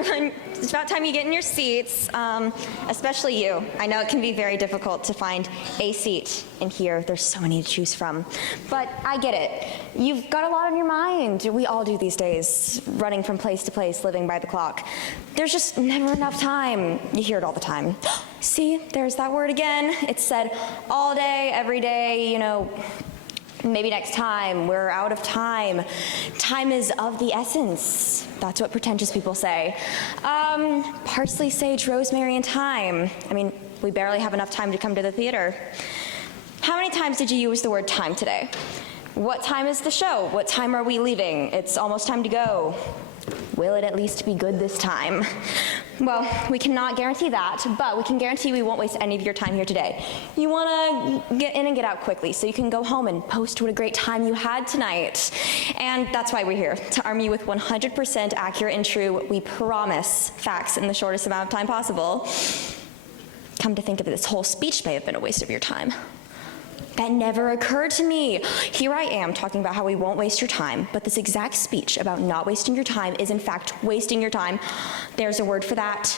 everyone, it's about time you get in your seats, especially you. I know it can be very difficult to find a seat in here. There's so many to choose from. But I get it. You've got a lot on your mind. We all do these days, running from place to place, living by the clock. There's just never enough time. You hear it all the time. See, there's that word again. It's said all day, every day, maybe next time, we're out of time. Time is of the essence. That's what pretentious people say. Parsley, sage, rosemary, and thyme. I mean, we barely have enough time to come to the theater. How many times did you use the word time today? What time is the show? What time are we leaving? It's almost time to go. Will it at least be good this time? Well, we cannot guarantee that, but we can guarantee we won't waste any of your time here today. You want to get in and get out quickly so you can go home and post what a great time you had tonight. And that's why we're here, to arm you with 100% accurate and true, we promise, facts in the shortest amount of time possible. Come to think of it, this whole speech may have been a waste of your time. That never occurred to me. Here I am talking about how we won't waste your time, but this exact speech about not wasting your time is in fact wasting your time. There's a word for that.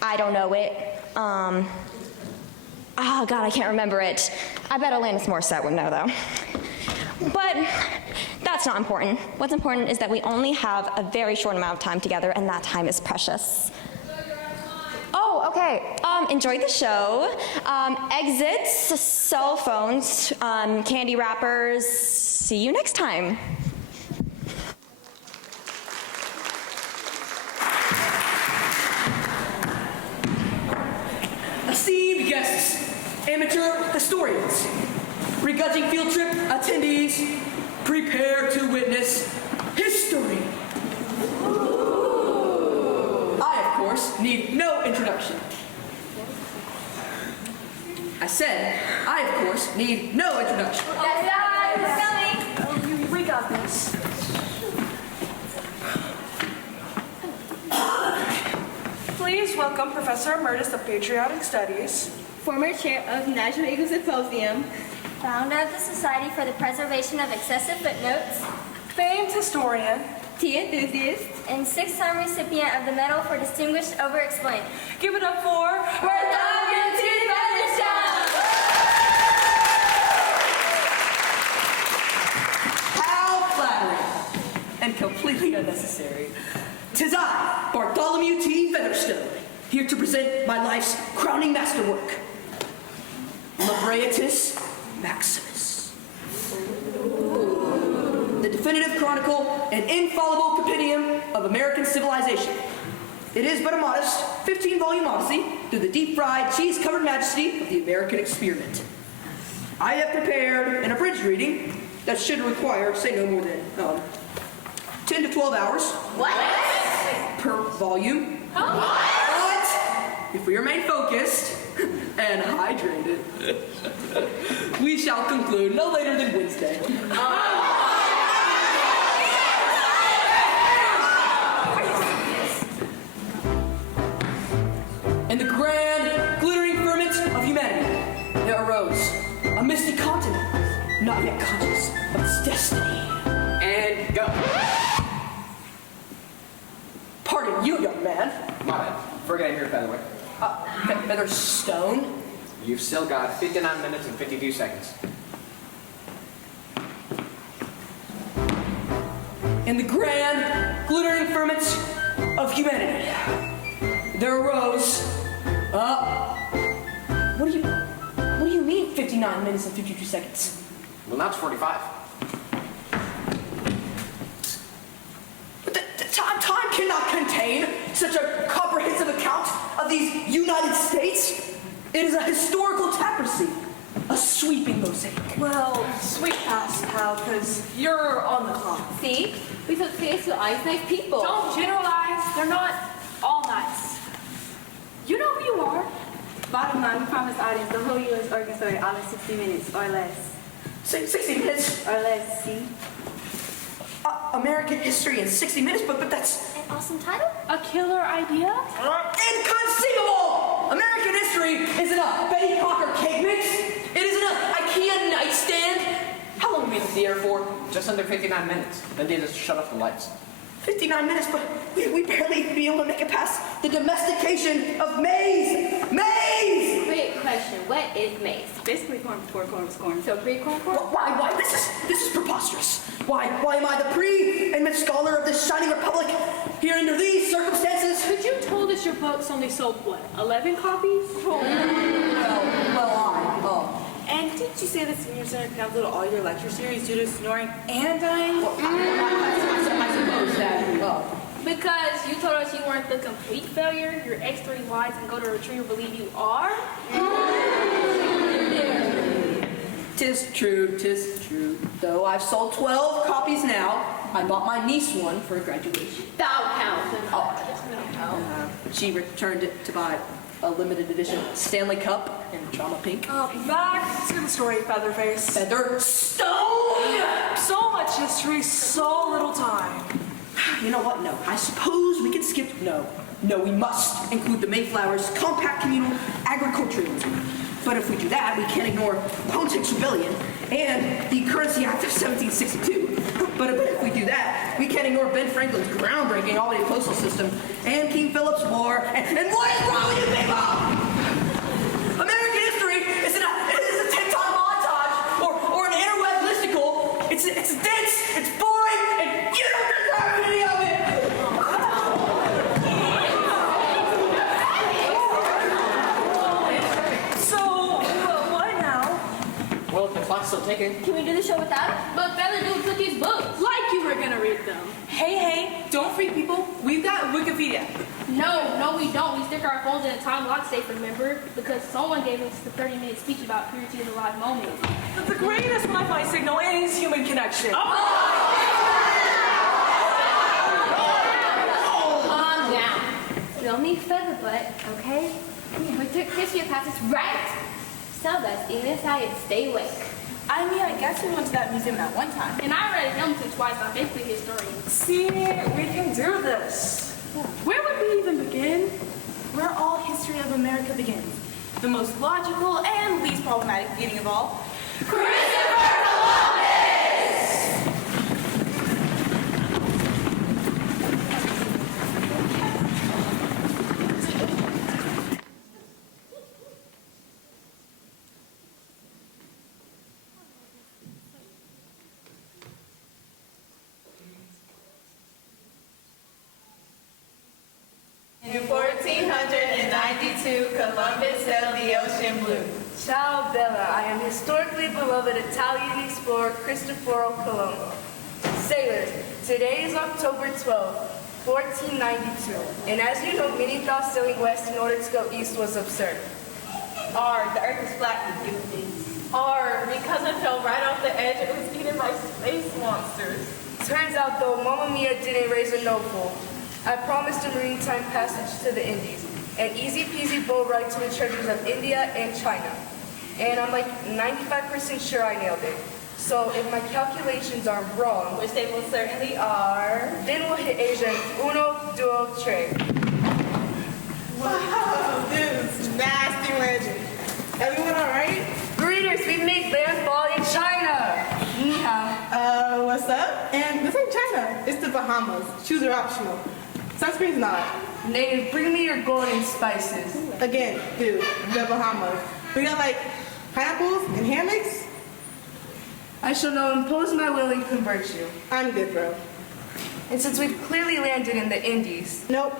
I don't know it. Oh God, I can't remember it. I bet Alanis Morissette would know though. But that's not important. What's important is that we only have a very short amount of time together, and that time is precious. Oh, okay. Enjoy the show. Exits, cell phones, candy wrappers. See you next time. Esteemed guests, amateur historians, Regudging field trip attendees, prepare to witness history. I, of course, need no introduction. I said, I, of course, need no introduction. We got this. Please welcome Professor Emeritus of Patriotic Studies, former chair of the National Eagle Symposium, founder of the Society for the Preservation of Excessive Footnotes, famed historian, tea enthusiast, and 6-time recipient of the Medal for Distinguished Over-Explained. Give it up for Bartholomew T. Featherston! How flattering and completely unnecessary. 'Tis I, Bartholomew T. Featherstone, here to present my life's crowning masterwork, Libreatus Maximus. The definitive chronicle and infallible compendium of American civilization. It is but a modest 15-volume odyssey through the deep-fried, cheese-covered majesty of the American experiment. I have prepared an abridged reading that should require, say no more than 10 to 12 hours. What? Per volume. Huh? But if we remain focused and hydrated, we shall conclude no later than Wednesday. In the grand, glittering firmament of humanity, there arose a misty continent, not yet conscious of its destiny. And go. Pardon you, young man. My bad. Forget it here, by the way. Featherstone? You've still got 59 minutes and 52 seconds. In the grand, glittering firmament of humanity, there arose, what do you mean 59 minutes and 52 seconds? Well, now it's 45. But time cannot contain such a comprehensive account of these United States. It is a historical tapestry, a sweeping mosaic. well, sweet past, pal, because you're on the clock. see? We took face to eyes nice people. Don't generalize. They're not all nice. You know who you are. Bottom line, we promised the audience the whole U.S. organ story all in 60 minutes or less. 60 minutes? Or less, see? American history in 60 minutes, but that's An awesome title? A killer idea? inconceivable! American history isn't a Betty Crocker cake mix. It isn't a IKEA nightstand. How long have we been in the air for? Just under 59 minutes. Then they just shut off the lights. 59 minutes, but we barely even be able to make it past the domestication of maize. Maize! Quick question, what is maize? Basically corn before corn was corn. So pre-corn corn? Why? This is preposterous. Why am I the pre-eminent scholar of this shining republic here under these circumstances? But you told us your books only sold, what, 11 copies? And didn't you say that senior center canceled all your lecture series due to snoring and dying? I suppose that, Because you told us you weren't the complete failure, your X3 lies and go to retriever believe you are? tis true. Though I've sold 12 copies now, I bought my niece one for graduation. That counts. She returned it to buy a limited edition Stanley Cup in drama pink. Back to the story, Featherface. Feather Stone! So much history, so little time. You know what? No. I suppose we can skip. No, we must include the Mayflower's compact communal agriculturalism. But if we do that, we can't ignore Pontic's Rebellion and the Currency Act of 1762. But if we do that, we can't ignore Ben Franklin's groundbreaking all-day postal system and King Philip's War. And what is wrong with you people? American history is a TikTok montage or an interweb listicle. It's dense, it's boring, and you don't deserve any of it. So, what now? Well, the clock's still ticking. Can we do the show without it? But Feather Dude took his books. Like you were gonna read them. Hey, don't freak people. We've got Wikipedia. No, we don't. We stick our phones in a time lock safe, remember? Because someone gave us the 30-minute speech about purity of the live moment. But the greatest Wi-Fi signal is human connection. Calm down. Feel me, Featherbutt, okay? We took history classes right. So that's even inside and stay awake. I mean, I guess we went to that museum at one time. And I read Hamilton twice. I'm basically a historian. See, we can do this. Where would we even begin? Where all history of America begins. The most logical and least problematic beginning of all. In 1492, Columbus sailed the ocean blue. Ciao Bella, I am historically beloved Italian explorer Cristoforo Colombo. Sailors, today is October 12th, 1492, and as you know, many thought sailing west in order to go east was absurd. The earth is flat, you stupid. Because it fell right off the edge, it was eaten by space monsters. Turns out though, Mamma Mia didn't raise a no fool. I promised a maritime passage to the Indies, an easy peasy boat ride to the treasures of India and China. And I'm like 95% sure I nailed it. So if my calculations are wrong, Which they most certainly are. then we'll hit Asia in uno, duo, tre. Wow, dude, nasty legend. Everyone all right? Greeters, we made landfall in China. Ni hao. What's up? And this ain't China. It's the Bahamas. Shoes are optional. Sunscreen's not. Native, bring me your gold and spices. Again, dude, the Bahamas. We got like pineapples and hammocks. I shall now impose my will and convert you. I'm good, bro. And since we've clearly landed in the Indies, Nope.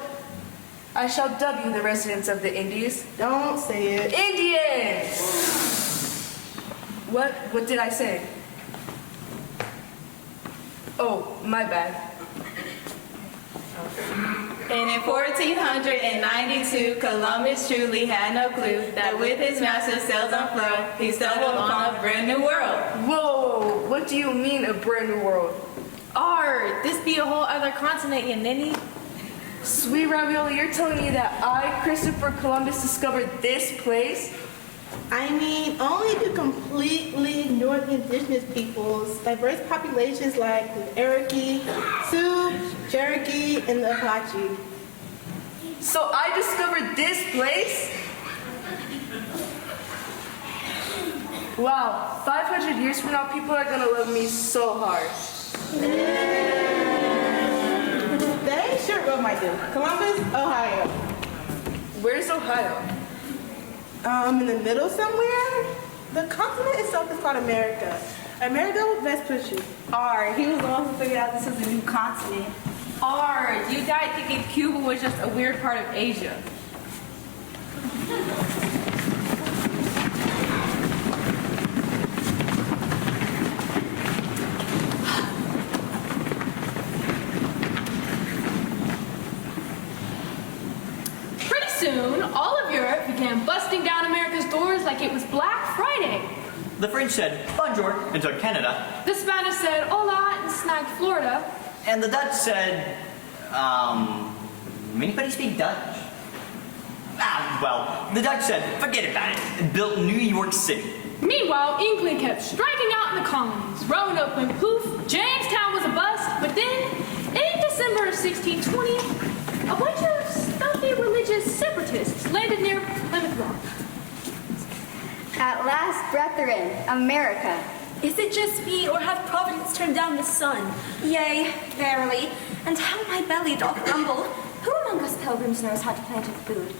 I shall dub you the residents of the Indies. Don't say it. Indians! What did I say? Oh, my bad. And in 1492, Columbus truly had no clue that with his massive sails unfurled, he stumbled on a brand new world. Whoa, what do you mean a brand new world? This be a whole other continent, you ninny. Sweet Ravioli, you're telling me that I, Christopher Columbus, discovered this place? I mean, only to completely ignore the indigenous peoples, diverse populations like the Cherokee, Sioux, Cherokee, and the Apache. So I discovered this place? Wow, 500 years from now, people are gonna love me so hard. They ain't sure what might do. Columbus, Ohio. Where's Ohio? In the middle somewhere. The continent itself is called America. America, Vespucci. R, he was the one who figured out this was a new continent. R, you died thinking Cuba was just a weird part of Asia. Pretty soon, all of Europe began busting down America's doors like it was Black Friday. The French said bonjour and took Canada, The Spanish said hola and snagged Florida. and the Dutch said, anybody speak Dutch? Well, the Dutch said, forget about it, and built New York City. Meanwhile, England kept striking out in the colonies. Roanoke up went poof, Jamestown was a bust, but then, in December of 1620, a bunch of stuffy religious separatists landed near Plymouth Rock. At last, brethren, America. Is it just me, or hath Providence turned down the sun? Yea, verily. And how my belly doth rumble. Who among us pilgrims knows how to plant a food?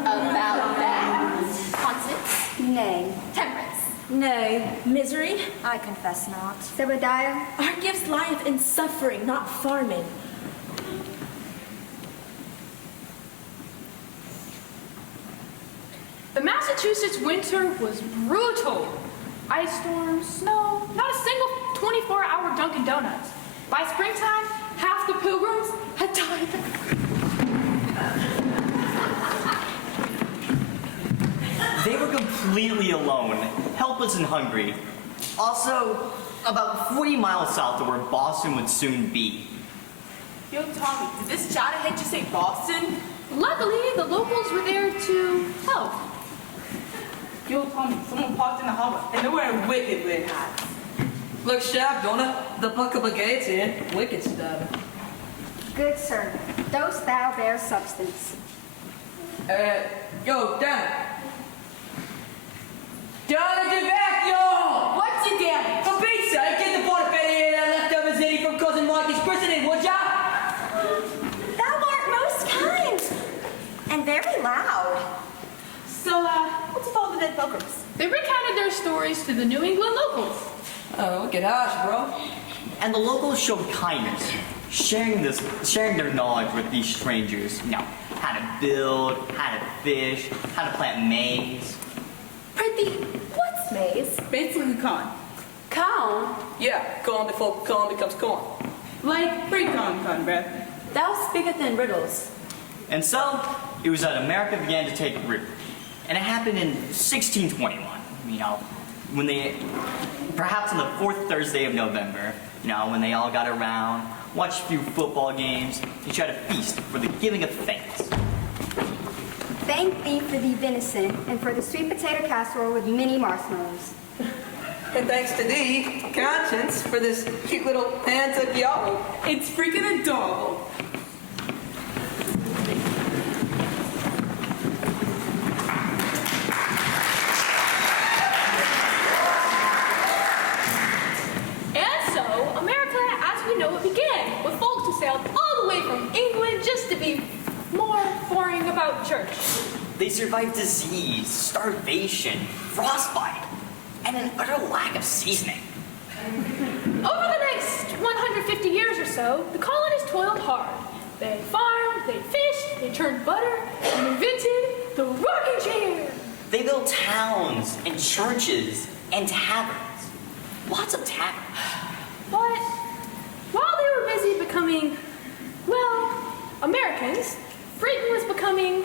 About that. Constance? Nay. Temperance? Nay. Misery? I confess not. Zebediah. Our gifts lieth in suffering, not farming. The Massachusetts winter was brutal. Ice storms, snow, not a single 24-hour Dunkin' Donuts. By springtime, half the pilgrims had died. They were completely alone, helpless and hungry. Also, about 40 miles south of where Boston would soon be. Yo, Tommy, did this chatterhead just say Boston? Luckily, the locals were there to help. Yo, Tommy, someone parked in the harbor, and they're wearing wicked red hats. Looks sharp, don't it? The buck of a gate's in. Wicked stuff. Good sir, dost thou bear substance? Yo, Dan. Donna, get back, yo! What's it, Daddy? For Pete's sake, get the pot Betty and that leftover ziti from Cousin Mikey's christening, would ya? Thou art most kind. And very loud. So, what's with all the dead pilgrims? They recounted their stories to the New England locals. Oh, wicked harsh, bro. And the locals showed kindness, sharing their knowledge with these strangers. You know, how to build, how to fish, how to plant maize. Prithee, what's maize? Basically corn. Corn? Yeah, corn before corn becomes corn. Like pre-corn, bruh. Thou speaketh in riddles. And so, it was that America began to take root. And it happened in 1621, you know, when they, perhaps on the fourth Thursday of November, you know, when they all got around, watched a few football games, and tried to feast for the giving of thanks. Thank thee for the venison and for the sweet potato casserole with mini marshmallows. And thanks to thee, Conscience, for this cute little pan-tucchiato. It's freaking adorable. And so, America, as we know it, began with folks who sailed all the way from England just to be more boring about church. They survived disease, starvation, frostbite, and an utter lack of seasoning. Over the next 150 years or so, the colonists toiled hard. They farmed, they fished, they churned butter, and invented the rocking chair. They built towns and churches and taverns. Lots of taverns. But while they were busy becoming, well, Americans, Britain was becoming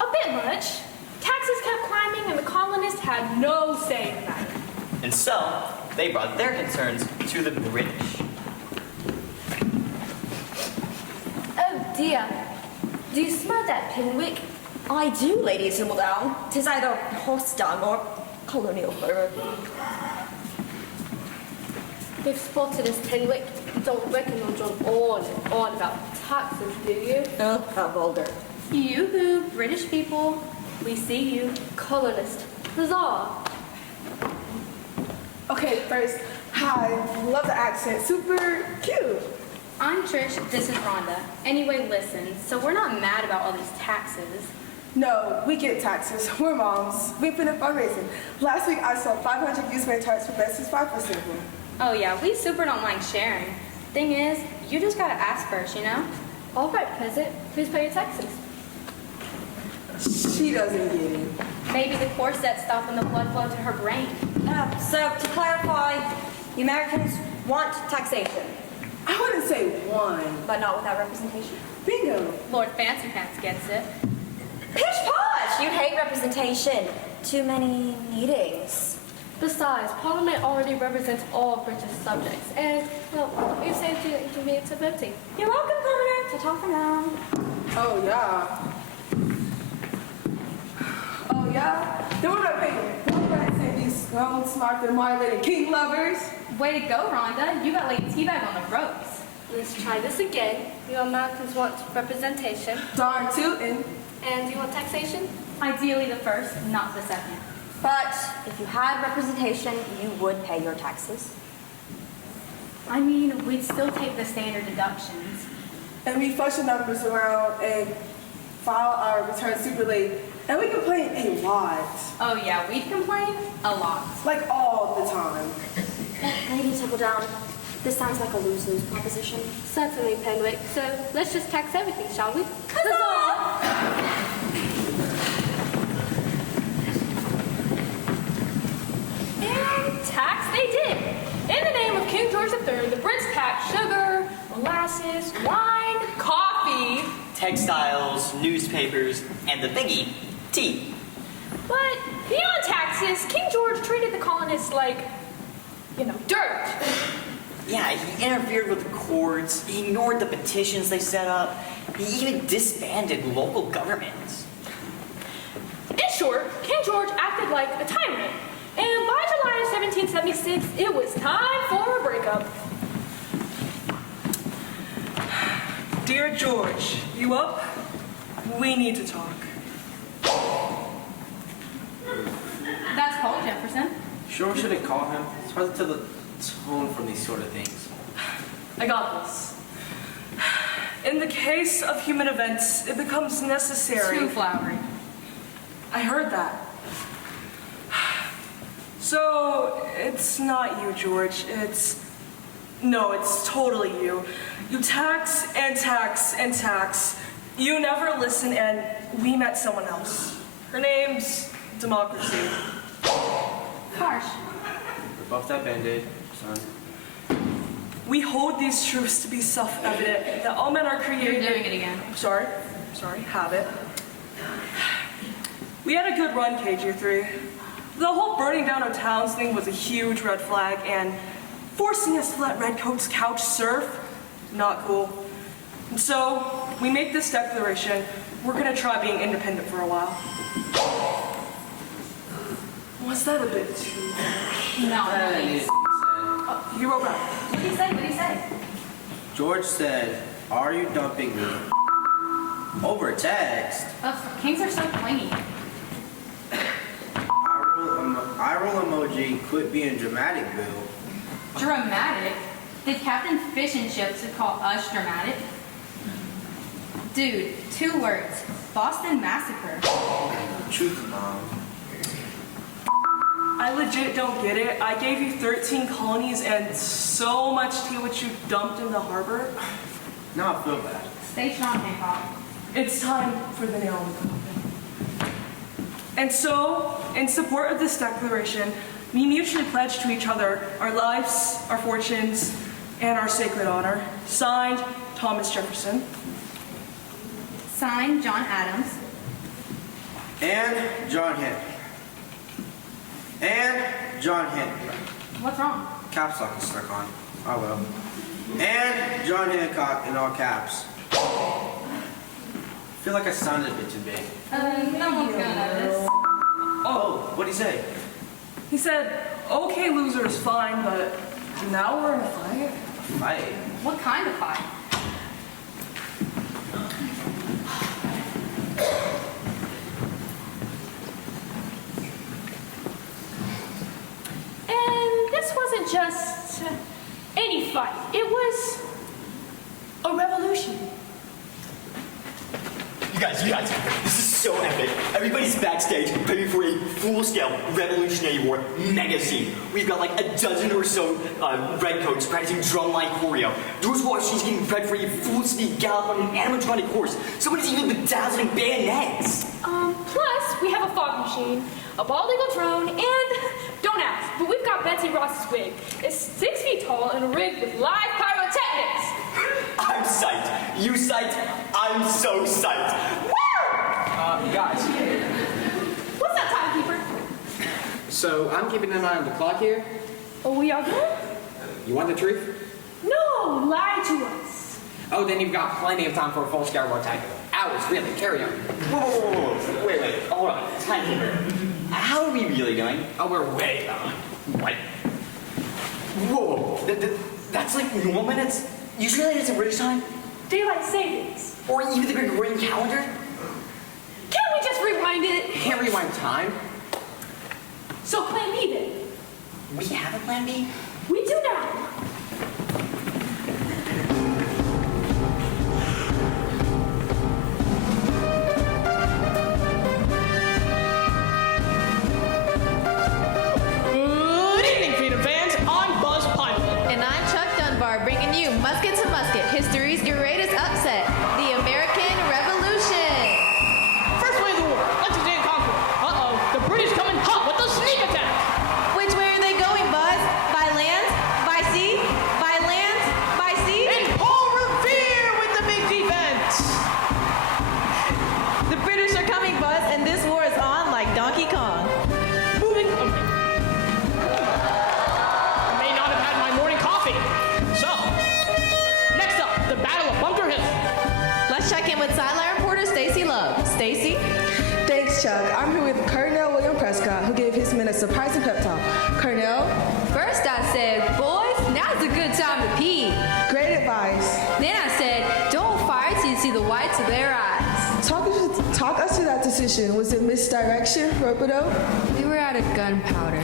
a bit much. Taxes kept climbing and the colonists had no say in the matter. And so, they brought their concerns to the British. Oh dear. Do you smell that, Pinwick? I do, Lady Zimbledown. 'Tis either horse dung or colonial fur. They've spotted us, Pinwick. You don't reckon they'll jump on and on about taxes, do you? Oh, how vulgar. You British people, we see you. Colonist, huzzah. Okay, first, I love the accent. Super cute. I'm Trish, this is Rhonda. Anyway, listen, so we're not mad about all these taxes. No, we get taxes. We're moms. We've been in fundraising. Last week I sold 500 used wear tarts for Bessie's 5% of them. Oh yeah, we super don't mind sharing. Thing is, you just gotta ask first, you know? All right, peasant, please pay your taxes. She doesn't get it. Maybe the corset stopping the blood flow to her brain. So to clarify, the Americans want taxation, I wouldn't say one. but not without representation. Bingo. Lord Fancy Pants gets it. Pish posh! You hate representation. Too many meetings. Besides, Parliament already represents all British subjects, and, well, we've saved you inconvenience of voting. You're welcome, Governor. To talk for now. Oh, yeah. Oh, yeah? Then what about paper? What about saying these grown, smart, and moderated king lovers? Way to go, Rhonda. You got laid teabag on the ropes. Let's try this again. You Americans want representation. Darn tootin'. And you want taxation? Ideally the first, not the second. But if you had representation, you would pay your taxes. I mean, we'd still take the standard deductions. And we flush the numbers around and file our return super late. And we complain a lot. Oh yeah, we'd complain a lot. Like all the time. I need to settle down. This sounds like a lose-lose proposition. Certainly, Penwick. So let's just tax everything, shall we? And tax they did. In the name of King George III, the Brits taxed sugar, molasses, wine, coffee. Textiles, newspapers, and the biggie, tea. But beyond taxes, King George treated the colonists like, dirt. Yeah, he interfered with the courts, he ignored the petitions they set up, he even disbanded local governments. In short, King George acted like a tyrant. And by July of 1776, it was time for a breakup. Dear George, you up? We need to talk. That's Paul Jefferson. Sure shouldn't call him. It's hard to tell the tone from these sort of things. I got this. In the case of human events, it becomes necessary. Too flowery. I heard that. So, it's not you, George. No, it's totally you. You tax and tax and tax. You never listen, and we met someone else. Her name's Democracy. Harsh. Buff that band-aid, son. We hold these truths to be self-evident, that all men are created... You're doing it again. I'm sorry, habit. We had a good run, KG3. The whole burning down of towns thing was a huge red flag, and forcing us to let redcoats couch surf, not cool. And so, we make this declaration. We're gonna try being independent for a while. Was that a bit too... No, That no. needs to be said. You wrote back. What did he say? What did he say? George said, "Are you dumping me?" Over text. Ugh, kings are so clingy. Eye roll emoji. Quit being dramatic, Bill. Dramatic? Did Captain Fish and Chips call us dramatic? Dude, 2 words. Boston Massacre. Truth, Mom. I legit don't get it. I gave you 13 colonies and so much tea which you dumped in the harbor. Now I feel bad. Stay strong, Hancock. It's time for the nail in the coffin. And so, in support of this declaration, we mutually pledge to each other our lives, our fortunes, and our sacred honor. Signed, Thomas Jefferson. Signed, John Adams. And John Henry. And John Henry. What's wrong? Caps lock is stuck on. Oh well. And John Hancock in all caps. I feel like I sounded a bit too big. No one's gonna notice. Oh, what'd he say? He said, okay, loser is fine, but now we're in a fight. Fight. What kind of fight? And this wasn't just any fight. It was guys, this is so epic. Everybody's backstage preparing for a full-scale Revolutionary War mega scene. We've got like a dozen or so redcoats practicing drumline choreo. George Washington's getting prepped for a full-speed gallop on an animatronic horse. Somebody's even bedazzling bayonets. Plus, we have a fog machine, a bald eagle drone, and, don't ask, but we've got Betsy Ross's wig. It's 6 feet tall and rigged with live pyrotechnics. I'm psyched. You psyched? I'm so psyched. Guys, What's that, timekeeper? so I'm keeping an eye on the clock here. Oh, we are good? You want the truth? No, lie to us. Oh, then you've got plenty of time for a full-scale rotacular. Hours, really. Carry on. Whoa. Wait. Hold on. Timekeeper. How are we really doing? Oh, we're way behind. What? Whoa. That's like normal minutes? Usually it's in British time? Daylight savings. Or even the Gregorian calendar? Can't we just rewind it? Can't rewind time. So plan B then. We have a plan B? We do now. Good evening, Freedom fans. I'm Buzz Pilot. And I'm Chuck Dunbar, bringing you Musket to Musket, history's greatest upset, the American Revolution. First wave of the war, Lexington Concord. Uh-oh, the British coming hot with the sneak attack. Which way are they going, Buzz? By land? By sea? By land? By sea? And Paul Revere with the big defense. The British are coming, Buzz, and this war is on like Donkey Kong. Moving. I may not have had my morning coffee. So, next up, the Battle of Bunker Hill. Let's check in with sideline reporter Stacy Love. Stacy? Thanks, Chuck. I'm here with Colonel William Prescott, who gave his men a surprising pep talk. Colonel? First I said, boys, now's a good time to pee. Great advice. Then I said, don't fire till you see the whites of their eyes. Talk us to that decision. Was it misdirection, Roboto? We were out of gunpowder.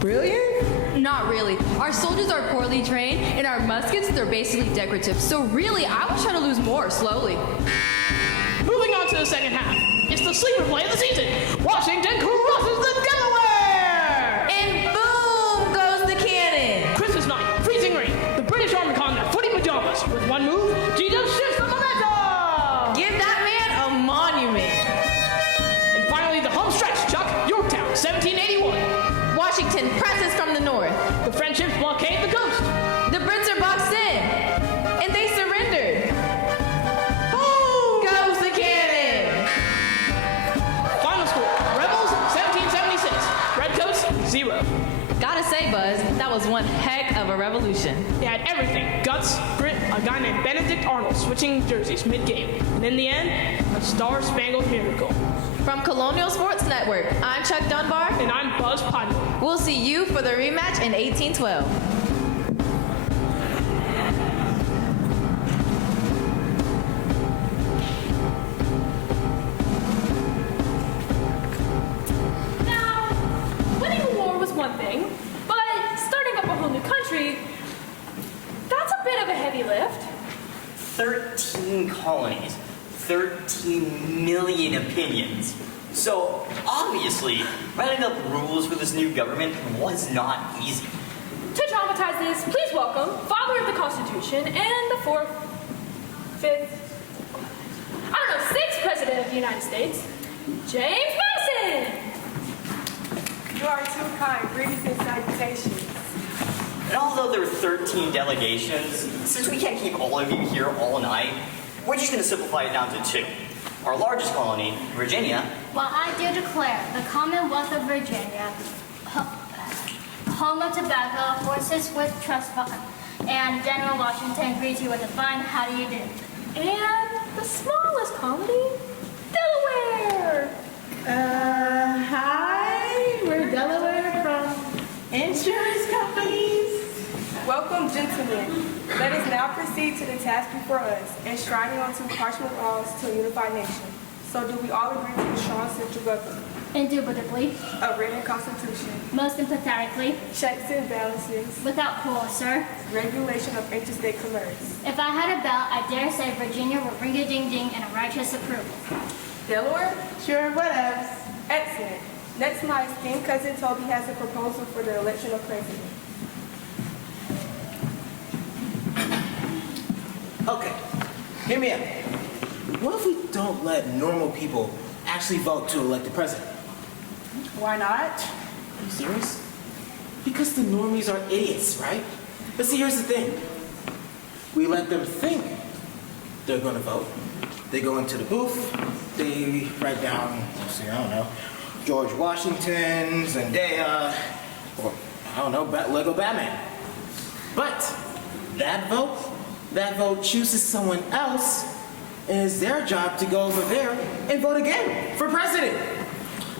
Brilliant? Not really. Our soldiers are poorly trained, and our muskets, they're basically decorative. So really, I was trying to lose more slowly. Moving on to the second half. It's the sleeper play of the season. Washington crosses the Delaware! And boom goes the cannon. Christmas night, freezing rain. The British Army con their footy pajamas. With one move, Jesus shifts the momentum! Give that man a monument. And finally, the home stretch, Chuck. Yorktown, 1781. Washington presses from the north. The French ships blockade the coast. The Brits are boxed in. And they surrendered. Boom goes the cannon. Final score, Rebels, 1776. Redcoats, 0. Gotta say, Buzz, that was one heck of a revolution. They had everything. Guts, grit, a guy named Benedict Arnold switching jerseys mid-game. And in the end, a star-spangled miracle. From Colonial Sports Network, I'm Chuck Dunbar. And I'm Buzz Pilot. We'll see you for the rematch in 1812. Now, winning a war was one thing, but starting up a whole new country, that's a bit of a heavy lift. 13 colonies, 13 million opinions. So, obviously, writing up rules for this new government was not easy. To dramatize this, please welcome Father of the Constitution and the sixth President of the United States, James Madison. You are too kind. Greetings and salutations. And although there were 13 delegations, since we can't keep all of you here all night, we're just going to simplify it down to 2. Our largest colony, Virginia. Well, I do declare the Commonwealth of Virginia, home of tobacco, horses with trust fund, and General Washington greets you with a fine how do you do. And the smallest colony, Delaware. Hi, we're Delaware from insurance companies. Welcome, gentlemen. Let us now proceed to the task before us, enshrining onto parchment laws to a unified nation. So do we all agree to the strong central government? Indubitably. A written constitution. Most emphatically. Checks and balances. Without quarrel, sir. Regulation of interstate commerce. If I had a belt, I dare say Virginia would ring a ding ding and a righteous approval. Delaware? Sure, whatevs. Excellent. Next, my esteemed cousin Toby has a proposal for the election of president. Okay, hear me out. What if we don't let normal people actually vote to elect the president? Why not? Are you serious? Because the normies are idiots, right? But see, here's the thing. We let them think they're gonna vote. They go into the booth, they write down, let's see, I don't know, George Washington, Zendaya, or, I don't know, Lego Batman. But that vote chooses someone else, and it's their job to go over there and vote again for president.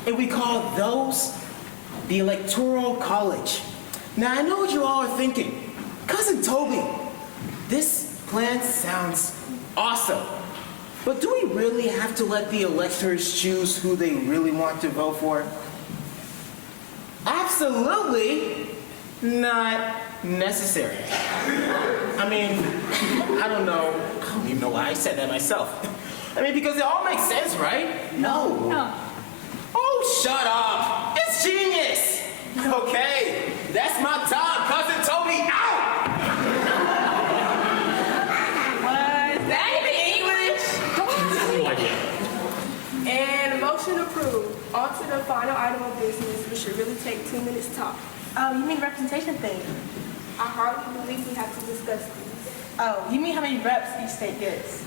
And we call those the Electoral College. Now, I know what you all are thinking. Cousin Toby, this plan sounds awesome. But do we really have to let the electors choose who they really want to vote for? Absolutely not necessary. I mean, I don't even know why I said that myself. I mean, because it all makes sense, right? No. Oh, shut up. It's genius. Okay, that's my time. Cousin Toby, out! Was that even English? And motion approved. On to the final item of business, which should really take 2 minutes top. Oh, you mean representation thing? I hardly believe we have to discuss this. Oh, you mean how many reps each state gets?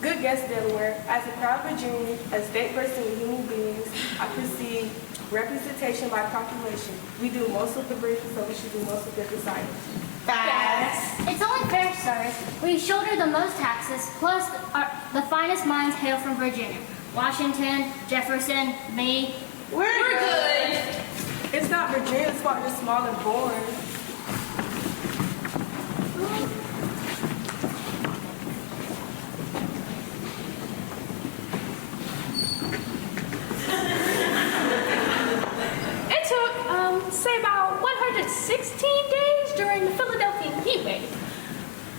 Good guess, Delaware. As a proud Virginian, a state person with human beings, I perceive representation by population. We do most of the briefing, so we should do most of the deciding. It's only fair, sirs. We shoulder the most taxes, plus the finest minds hail from Virginia. Washington, Jefferson, me. We're good. It's not Virginia's fault you're small and boring. It took, say about 116 days during the Philadelphia heat wave.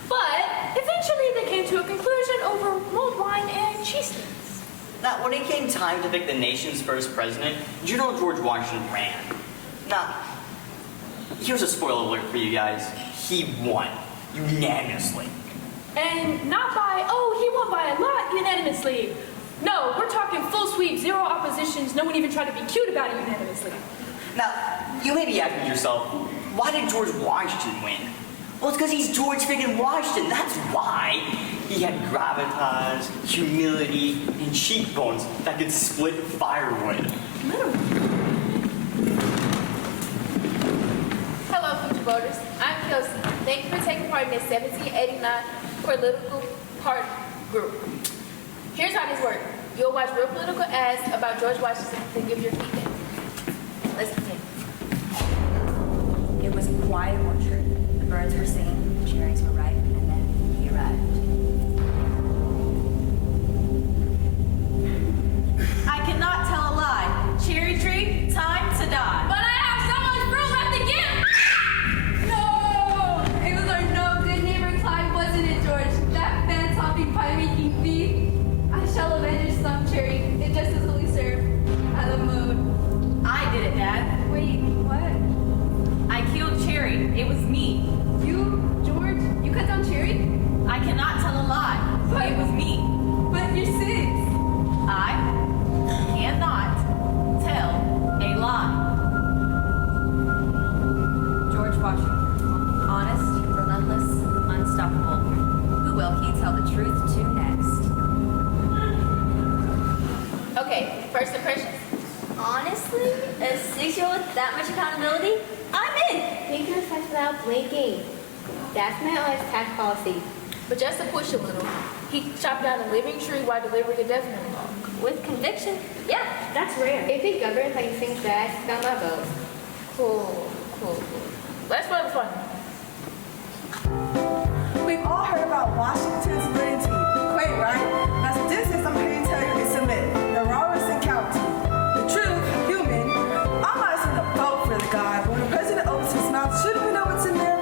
But eventually they came to a conclusion over mulled wine and cheese sticks. Now, when it came time to pick the nation's first president, General George Washington ran. Now, here's a spoiler alert for you guys. He won. Unanimously. And not by, oh, he won by a lot unanimously. No, we're talking full sweep, 0 oppositions, no one even tried to be cute about it unanimously. Now, you may be asking yourself, why did George Washington win? Well, it's because he's George friggin' Washington. That's why. He had gravitas, humility, and cheekbones that could split firewood. Hello, future voters. I'm Kelsey. Thank you for taking part in this 1789 political party group. Here's how this works. You'll watch real political ads about George Washington to give your feedback. Let's begin. It was a quiet orchard. The birds were singing, the cherries were ripe, and then he arrived. I cannot tell a lie. Cherry tree, time to die. But I have so much fruit left to give! No! It was our no good neighbor Clyde, wasn't it, George? That fan-topping pie-making thief? I shall avenge his thumb, Cherry. It just as will serve. I love mood. I did it, Dad. Wait, what? I killed Cherry. It was me. You, George? You cut down Cherry? I cannot tell a lie. But it was me. But you're 6. I cannot tell a lie. George Washington. Honest, relentless, unstoppable. Who will he tell the truth to next? Okay, first impressions. Honestly, a 6-year-old with that much accountability, I'm in. He can fast without blinking. That's my always tax policy. But just to push a little, he chopped down a living tree while delivering a death penalty. With conviction. Yeah, that's rare. If he governs like he thinks that, he's got my vote. Cool. Let's play the fun. We've all heard about Washington's gritty teeth. Quaint, right? Massachusetts, I'm here to tell you, it's a myth. The rawest and county. The truth, human. I'm not going to vote for the guy, but when the president opens his mouth, shouldn't we know what's in there?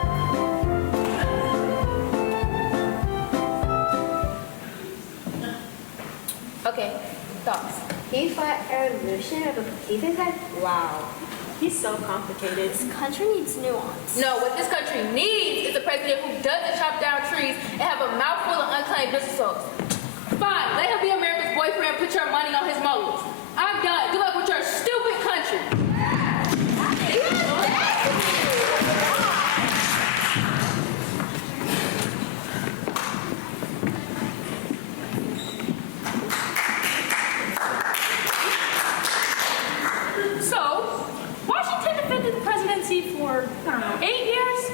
Okay, thoughts. He fought a revolution of a Pacific head? Wow. He's so complicated. This country needs nuance. No, what this country needs is a president who doesn't chop down trees and have a mouthful of unclaimed business folks. Fine, let him be America's boyfriend and put your money on his motives. I'm done. Good luck with your stupid country. So, Washington defended the presidency for, 8 years.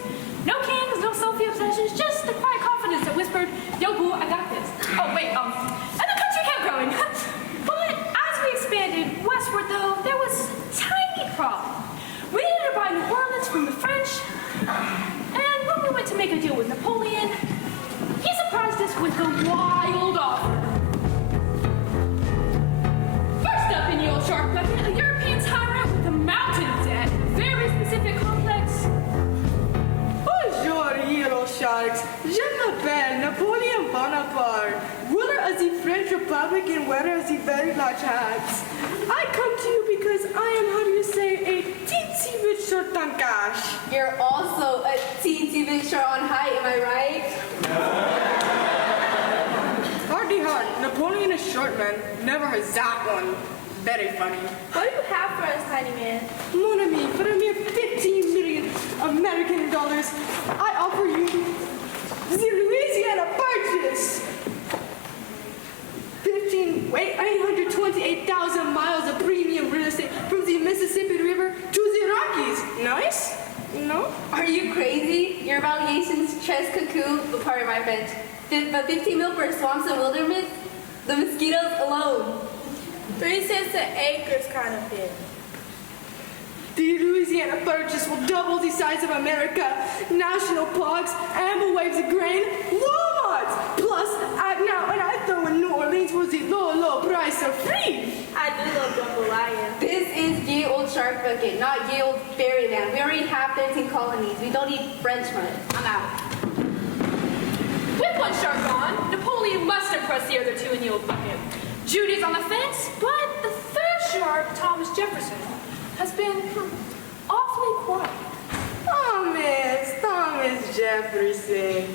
No kings, no Sophie obsessions, just the quiet confidence that whispered, yo, boo, I got this. Oh, wait, and the country kept growing. But as we expanded westward, though, there was a tiny problem. We needed to buy New Orleans from the French, and when we went to make a deal with Napoleon, he surprised us with a wild offer. First up in the old shark bucket, a European tyrant with a mountain of debt, very specific complex. Bonjour, yellow sharks. Je m'appelle Napoleon Bonaparte, ruler of the French Republic and wearer of the very large hats. I come to you because I am, how do you say, a teensy bit short on cash. You're also a teensy bit short on height, am I right? Hardy hard. Napoleon is short, man. Never heard that one. Very funny. What do you have for us, tiny man? Mon ami, for a mere 15 million American dollars, I offer you the Louisiana Purchase. 828,000 miles of premium real estate from the Mississippi River to the Rockies. Nice? No? Are you crazy? Your valuation's tres cuckoo, but pardon my French. But 15 mil for swamps and wilderness? The mosquitoes alone. 3 cents an acre's kind of big. The Louisiana Purchase will double the size of America. National parks, ample waves of grain, Walmarts. Plus, I throw in New Orleans for the low price of free. I do love jambalaya. This is ye old shark bucket, not ye old fairyland. We already have 13 colonies. We don't need French money. I'm out. With one shark gone, Napoleon must impress the other two in the old bucket. Judy's on the fence, but the third shark, Thomas Jefferson, has been awfully quiet. Oh, Miss Thomas Jefferson,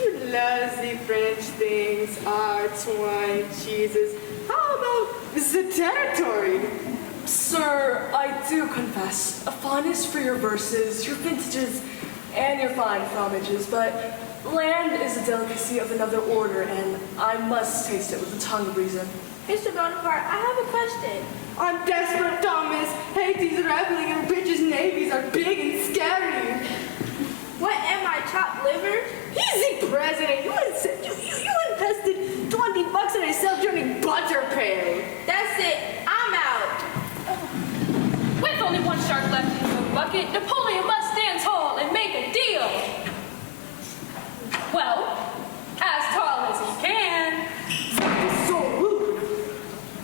you love the French things, arts, wine, cheeses. How about the territory? Sir, I do confess a fondness for your verses, your vintages, and your fine fromages, but land is a delicacy of another order, and I must taste it with the tongue of reason. Mr. Bonaparte, I have a question. I'm desperate, Thomas. Haiti's reveling and British navies are big and scary. What am I, chopped liver? He's the president. You invested $20 in a self-draining butter pail. That's it. I'm out. With only one shark left in the bucket, Napoleon must stand tall and make a deal. Well, as tall as he can. That is so rude.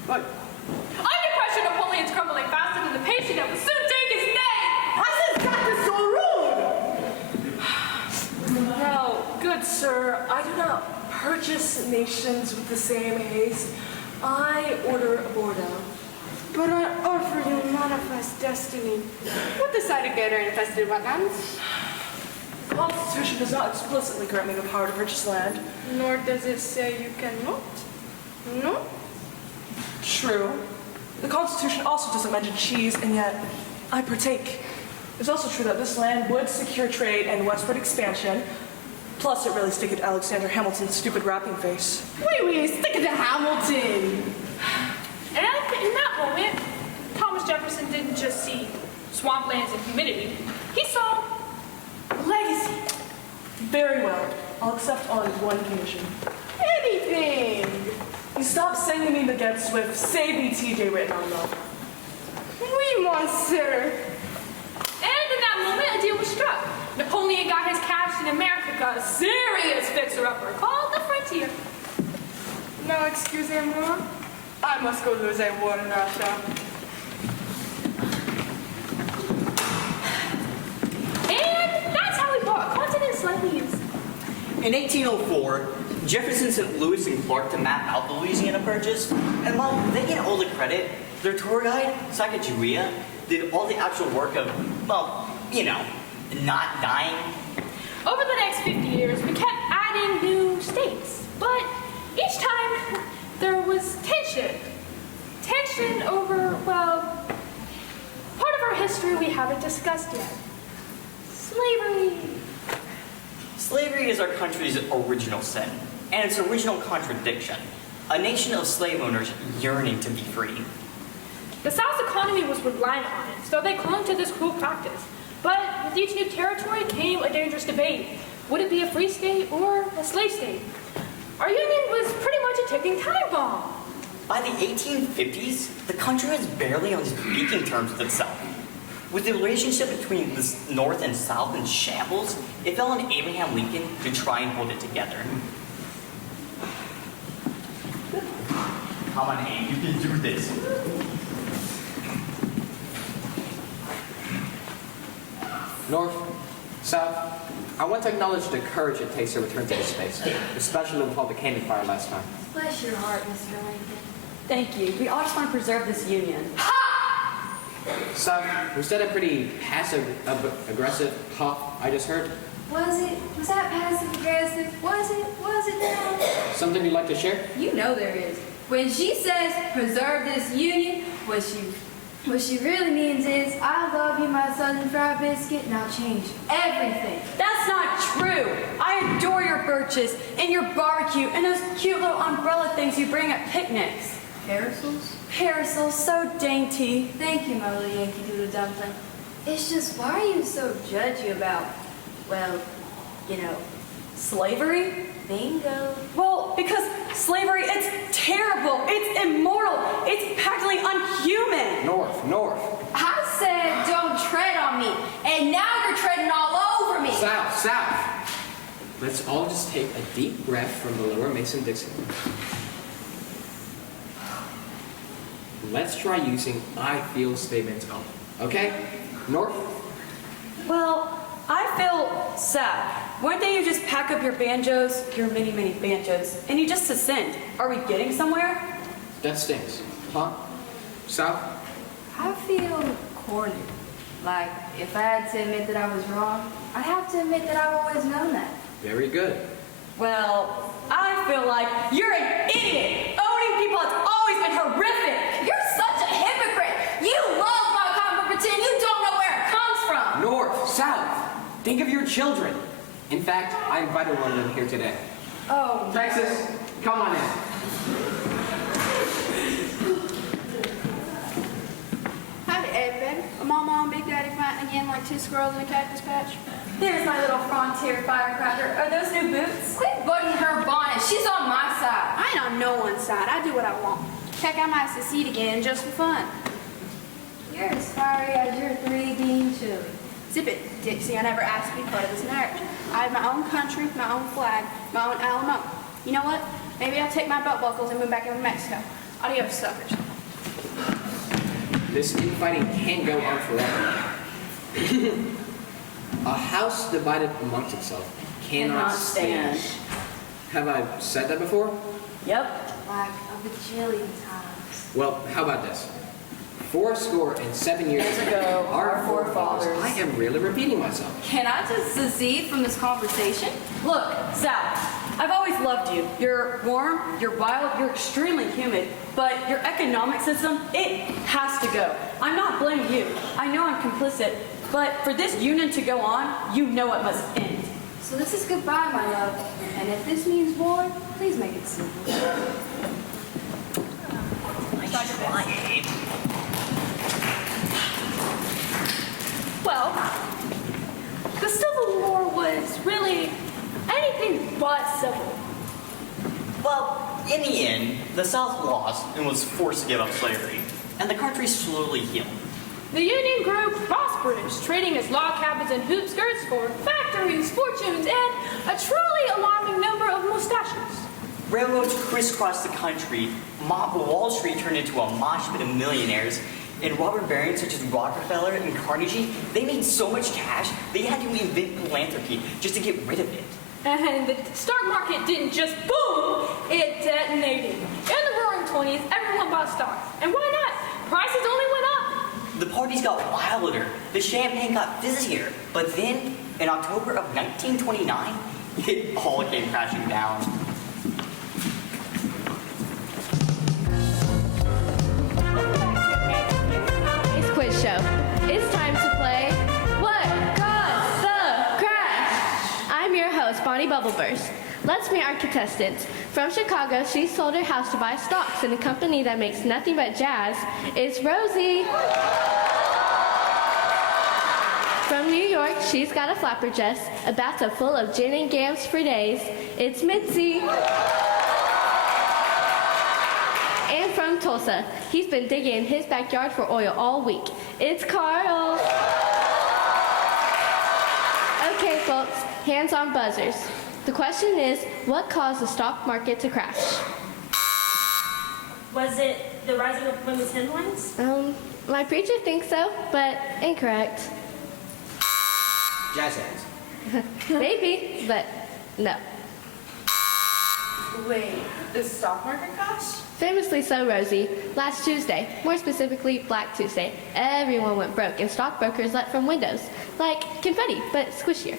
But under pressure, Napoleon's crumbling faster than the patient that will soon take his name. I said that is so rude. Now, good sir, I do not purchase nations with the same haste. I order a Bordeaux. But I offer you manifest destiny. What decided to get her infested wetlands? The Constitution does not explicitly grant me the power to purchase land. Nor does it say you cannot. No? True. The Constitution also doesn't mention cheese, and yet I partake. It's also true that this land would secure trade and westward expansion. Plus, it really stick at Alexander Hamilton's stupid rapping face. Wait, stick it to Hamilton. And in that moment, Thomas Jefferson didn't just see swamplands and humidity. He saw legacy. Very well. I'll accept on one condition. Anything. You stop sending me baguettes with "Say BTJ" written on them. Oui, monsieur. And in that moment, a deal was struck. Napoleon got his cash, and America got a serious fixer-upper called the frontier. No, excusez-moi. I must go lose a war in Russia. And that's how we bought a continent slightly used. In 1804, Jefferson sent Lewis and Clark to map out the Louisiana Purchase, and while they get all the credit, their tour guide, Sacagawea, did all the actual work of, well, you know, not dying. Over the next 50 years, we kept adding new states, but each time there was tension. Tension over, well, part of our history we haven't discussed yet. Slavery. Slavery is our country's original sin, and its original contradiction. A nation of slave owners yearning to be free. The South's economy was reliant on it, so they clung to this cruel practice. But with each new territory came a dangerous debate. Would it be a free state or a slave state? Our union was pretty much a ticking time bomb. By the 1850s, the country was barely on speaking terms with itself. With the relationship between the North and South in shambles, it fell on Abraham Lincoln to try and hold it together. Come on, Abe, you can do this. North, South, I want to acknowledge the courage it takes to return to this space, especially with all the cannon fire last time. Bless your heart, Mr. Lincoln. Thank you. We all just want to preserve this union. South, was that a pretty passive-aggressive ha I just heard? Was it? Was that passive aggressive? Was it? Was it now? Something you'd like to share? You know there is. When she says preserve this union, what she really means is I love you, my southern fried biscuit, and I'll change everything. That's not true. I adore your birches and your barbecue and those cute little umbrella things you bring at picnics. Parasols? Parasols, so dainty. Thank you, my little Yankee Doodle dumpling. It's just, why are you so judgy about, well, you know, slavery? Bingo. Well, because slavery, it's terrible. It's immoral. It's practically unhuman. North. I said don't tread on me, and now you're treading all over me. South. Let's all just take a deep breath from the lower Mason-Dixon. Let's try using I feel statements only. Okay? North? Well, I feel sad. Why don't you just pack up your banjos, your many, many banjos, and you just ascend? Are we getting somewhere? That stings. Huh? South? I feel cornered. Like, if I had to admit that I was wrong, I'd have to admit that I've always known that. Very good. Well, I feel like you're an idiot. Owning people has always been horrific. You're such a hypocrite. You love my comic book pretend you don't know where it comes from. North, South. Think of your children. In fact, I invited one of them here today. Oh, Texas, come on in. Howdy, everybody. Are Mama and Big Daddy fighting again like two squirrels in a cactus patch? There's my little frontier firecracker. Are those new boots? Quit butting her bonnet. She's on my side. I ain't on no one's side. I do what I want. Heck, I might secede again just for fun. You're as fiery as your 3-bean chili. Zip it, Dixie. I never asked to be part of this marriage. I have my own country, my own flag, my own Alamo. You know what? Maybe I'll take my belt buckles and move back into Mexico. Adios, suckers. This infighting can't go on forever. A house divided amongst itself cannot stand. Have I said that before? Yep. Like a bajillion times. Well, how about this? 407 years ago, our forefathers. I am really repeating myself. Can I just secede from this conversation? Look, Sal, I've always loved you. You're warm, you're wild, you're extremely humid, but your economic system, it has to go. I'm not blaming you. I know I'm complicit, but for this union to go on, you know it must end. So this is goodbye, my love. And if this means war, please make it simple. Well, the Civil War was really anything but civil. Well, in the end, the South lost and was forced to give up slavery, and the country slowly healed. The Union grew prosperous, trading as log cabins and hoop skirts for factories, fortunes, and a truly alarming number of mustaches. Railroads crisscrossed the country, Wall Street turned into a mosh pit of millionaires, and robber barons such as Rockefeller and Carnegie, they made so much cash, they had to invent philanthropy just to get rid of it. And the stock market didn't just boom, it detonated. In the roaring 20s, everyone bought stocks. And why not? Prices only went up. The parties got wilder, the champagne got fizzier, but then, in October of 1929, it all came crashing down. It's quiz show. It's time to play What Caused the Crash? I'm your host, Bonnie Bubbleburst. Let's meet our contestants. From Chicago, she sold her house to buy stocks in a company that makes nothing but jazz. It's Rosie. From New York, she's got a flapper dress, a bathtub full of gin and gams for days. It's Mitzi. And from Tulsa, he's been digging in his backyard for oil all week. It's Carl. Okay, folks, hands on buzzers. The question is, what caused the stock market to crash? Was it the rising of women's headlines? My preacher thinks so, but incorrect. Jazz hands. Maybe, but no. Wait, the stock market crash? Famously so, Rosie. Last Tuesday, more specifically Black Tuesday, everyone went broke and stockbrokers let from windows. Like confetti, but squishier.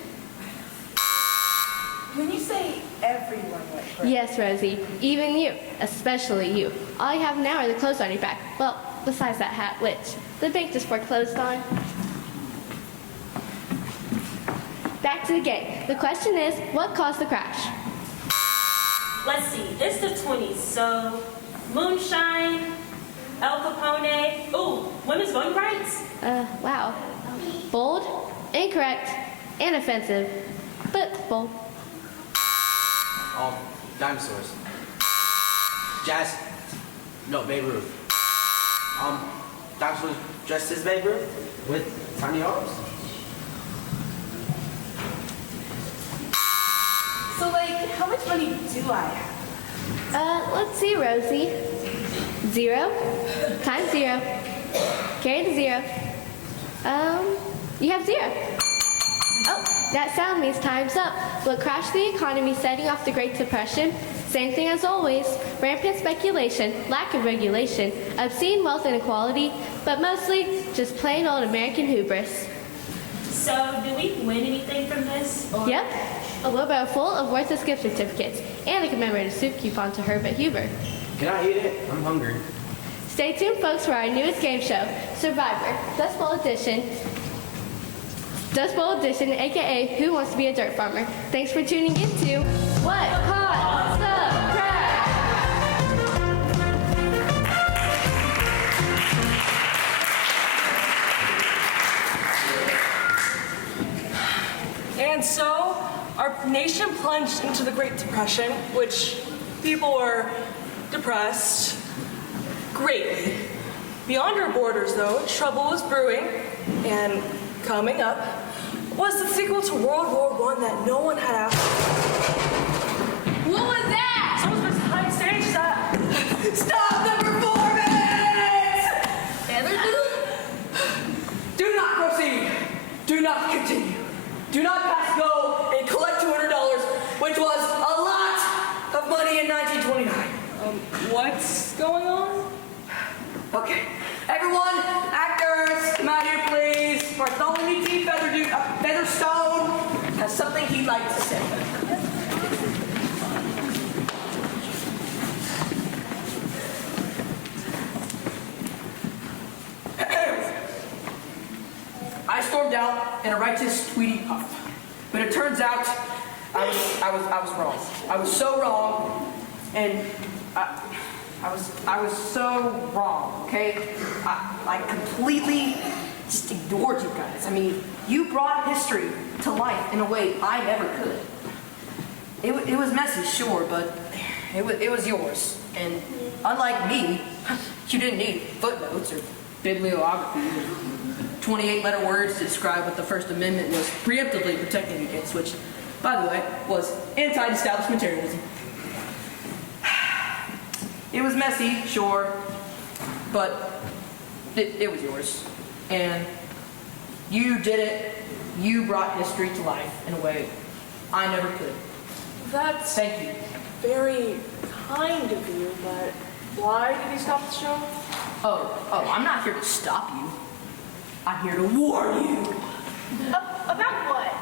When you say everyone went broke. Yes, Rosie, even you, especially you. All you have now are the clothes on your back. Well, besides that hat, which the bank just foreclosed on. Back to the game. The question is, what caused the crash? Let's see, it's the 20s, so moonshine, El Capone, ooh, women's voting rights? Wow. Bold, incorrect, and offensive, but bold. Dinosaurs. Jazz. No, Babe Ruth. Dinosaurs dressed as Babe Ruth with tiny arms. So, like, how much money do I have? Let's see, Rosie. 0 times 0. Carry the 0. You have 0. Oh, that sound means time's up. What crashed the economy, setting off the Great Depression? Same thing as always. Rampant speculation, lack of regulation, obscene wealth inequality, but mostly just plain old American hubris. So, do we win anything from this? Or? Yep. A wheelbarrow full of worthless gift certificates and a commemorative soup coupon to Herbert Huber. Can I eat it? I'm hungry. Stay tuned, folks, for our newest game show, Survivor, Dust Bowl Edition. Dust Bowl Edition, aka Who Wants to Be a Dirt Farmer? Thanks for tuning in to What Caused the Crash? And so, our nation plunged into the Great Depression, which people were depressed greatly. Beyond our borders, though, trouble was brewing, and coming up was the sequel to World War I that no one had asked for. What was that? Someone's been behind stage, is that? Stop the performance! Do not proceed. Do not continue. Do not pass go and collect $200, which was a lot of money in 1929. What's going on? Okay. Everyone, actors, come out here, please. Bartholomew T. Featherstone has something he'd like to say. I stormed out in a righteous Tweety puff, but it turns out I was wrong. I was so wrong, and I was so wrong. Okay, I completely just ignored you guys. I mean, you brought history to life in a way I never could. It was messy, sure, but it was yours. And unlike me, you didn't need footnotes or bibliography. 28-letter words to describe what the First Amendment was preemptively protecting against, which, by the way, was anti-establishmentarianism. It was messy, sure, but it was yours. And you did it. You brought history to life in a way I never could. That's Thank you. very kind of you, but why did he stop the show? Oh, I'm not here to stop you. I'm here to warn you. About what?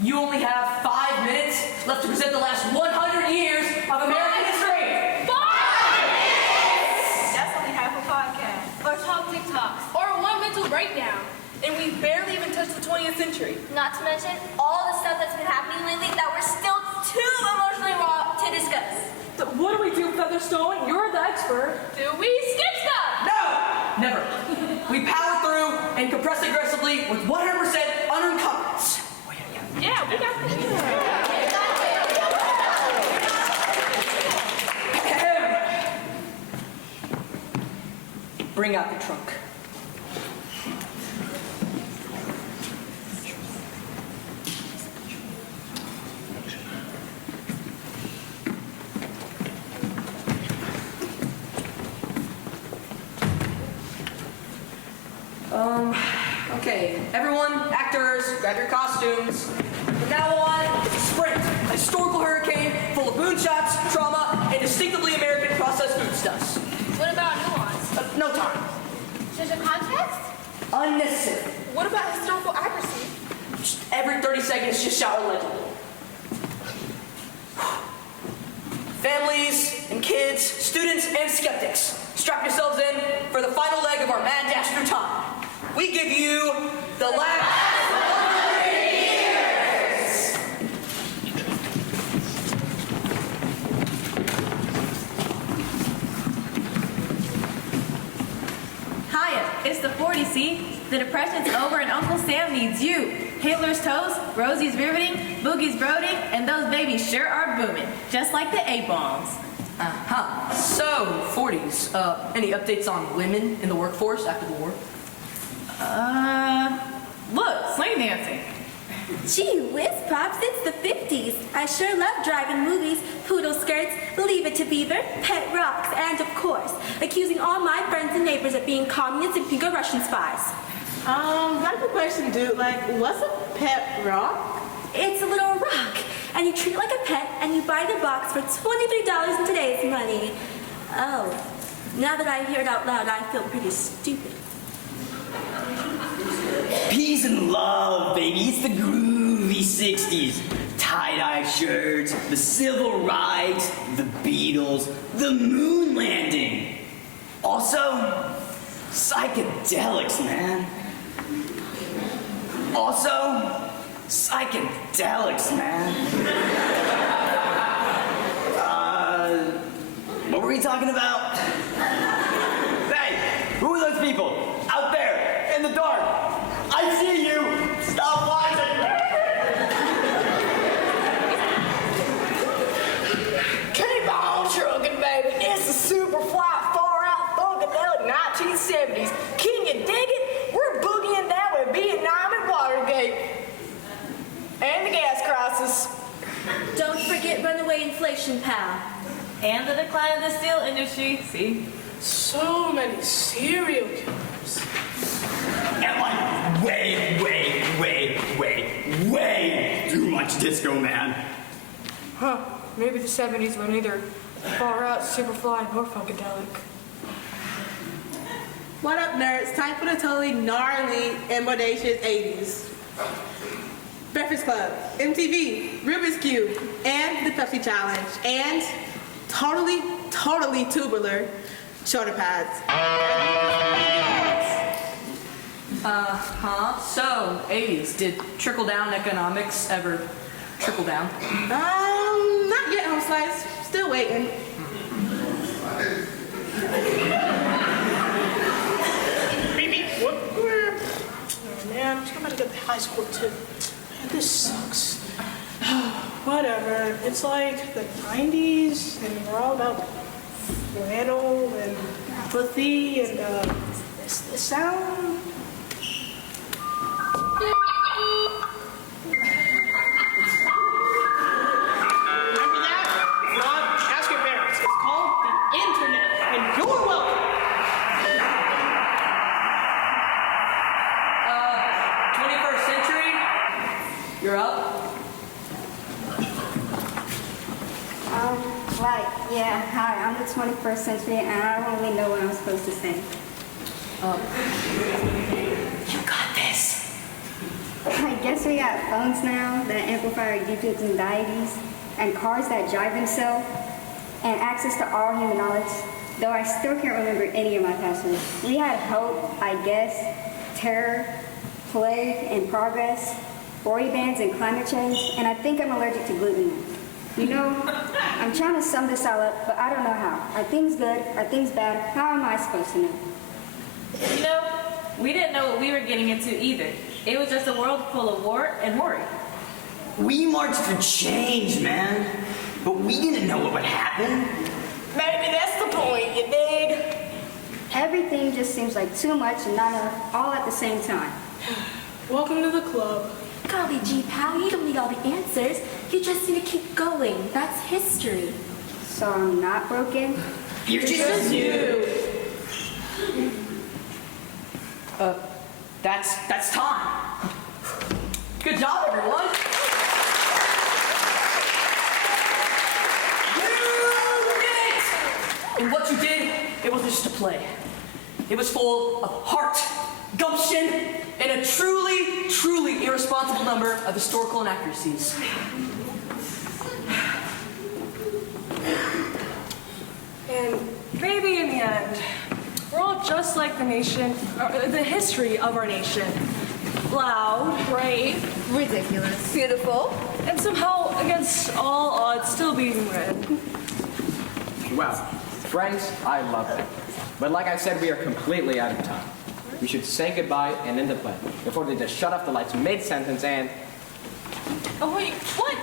You only have 5 minutes left to present the last 100 years of American history. 5 minutes! That's only half a podcast. Or talk TikToks. Or one mental breakdown. And we barely even touched the 20th century. Not to mention all the stuff that's been happening lately that we're still too emotionally raw to discuss. What do we do, Featherstone? You're the expert. Do we skip stuff? No! Never. We power through and compress aggressively with 100% unearned confidence. Yeah, we got this. Bring out the trunk. Okay, everyone, actors, grab your costumes. From now on, it's a sprint, a historical hurricane full of moonshots, trauma, and distinctively American processed foodstuffs. What about nuance? No time. There's a context? Unnecessary. What about historical accuracy? Just every 30 seconds, just shout allegedly. Families and kids, students and skeptics, strap yourselves in for the final leg of our mad dash through time. We give you the last 100 years! Hiya, it's the 40, see? The Depression's over and Uncle Sam needs you. Hitler's toast, Rosie's riveting, Boogie's brooding, and those babies sure are booming, just like the A-bombs. Uh-huh. So, 40s, any updates on women in the workforce after the war? Look, swing dancing. Gee whiz, Pops, it's the 50s. I sure love driving movies, poodle skirts, Leave It to Beaver, pet rocks, and of course, accusing all my friends and neighbors of being communists and Pinko-Russian spies. Got a good question, dude. Like, what's a pet rock? It's a little rock, and you treat it like a pet, and you buy the box for $23 in today's money. Oh, now that I hear it out loud, I feel pretty stupid. Peace and love, baby. It's the groovy 60s. Tie-dye shirts, the civil rights, the Beatles, the moon landing. Also, psychedelics, man. What were we talking about? Hey, who are those people out there in the dark? I see you. Stop watching. Keep on trucking, baby. It's the super fly, far out funkadelic 1970s. Can you dig it? We're boogieing down with Vietnam and Watergate. And the gas crisis. Don't forget runaway inflation, pal. And the decline of the steel industry, see? So many serial killers. And like way too much disco, man. Huh. Maybe the 70s were neither far out, superfly, nor funkadelic. What up, nerds? Time for the totally gnarly and bodacious 80s. Breakfast Club, MTV, Rubik's Cube, and the Pepsi Challenge, and totally tubular shoulder pads. So, 80s, did trickle-down economics ever trickle down? Not yet, home slice. Still waiting. Oh man, I'm just about to get the high score too. Man, this sucks. Whatever. It's like the 90s, and we're all about flannel and pussy and the sound. Remember that? If not, ask your parents. It's called the internet, and you're welcome. 21st century, you're up. Hi, I'm the 21st century, and I don't really know what I'm supposed to say. You got this. I guess we got phones now that amplify our deepest anxieties, and cars that drive themselves, and access to all human knowledge, though I still can't remember any of my past ones. We had hope, I guess, terror, play, and progress, boy bands, and climate change, and I think I'm allergic to gluten. You know, I'm trying to sum this all up, but I don't know how. Are things good? Are things bad? How am I supposed to know? You know, we didn't know what we were getting into either. It was just a world full of war and worry. We marched for change, man. But we didn't know what would happen. Maybe that's the point, you dig? Everything just seems like too much and not enough all at the same time. Welcome to the club. Golly gee, pal, you don't need all the answers. You just need to keep going. That's history. So I'm not broken? You're just new. That's time. Good job, everyone. You did it! And what you did, it wasn't just a play. It was full of heart, gumption, and a truly, truly irresponsible number of historical inaccuracies. And maybe in the end, we're all just like the nation, or the history of our nation. Loud, brave, ridiculous, beautiful, and somehow, against all odds, still being red. Well, friends, I love it. But like I said, we are completely out of time. We should say goodbye and end the play before they just shut off the lights mid-sentence and... Oh wait, what?